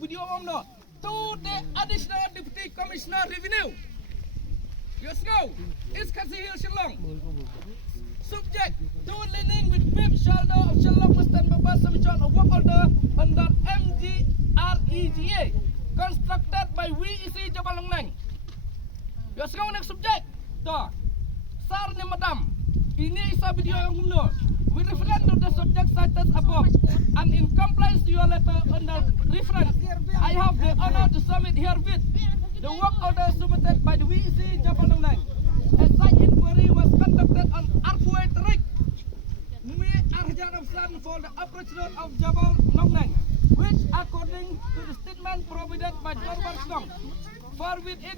Video omno to the additional deputy commissioner revenue. Let's go. It's Kasihil Shillong. Subject to leaning with Pip Shaldo of Shillong Western Babas Samichon of work order under MGREGA constructed by WEC Jabal Longneng. Let's go next subject. To Sar ni Madam. Ini isa video yang umno. We refer to the subject cited above, and in compliance to your letter under reference, I have the honor to submit herewith the work order submitted by the WEC Jabal Longneng. A such inquiry was conducted on Arfway Tarik, Mui Arjan of Sun for the operation of Jabal Longneng, which according to the statement provided by John Barsong, for with it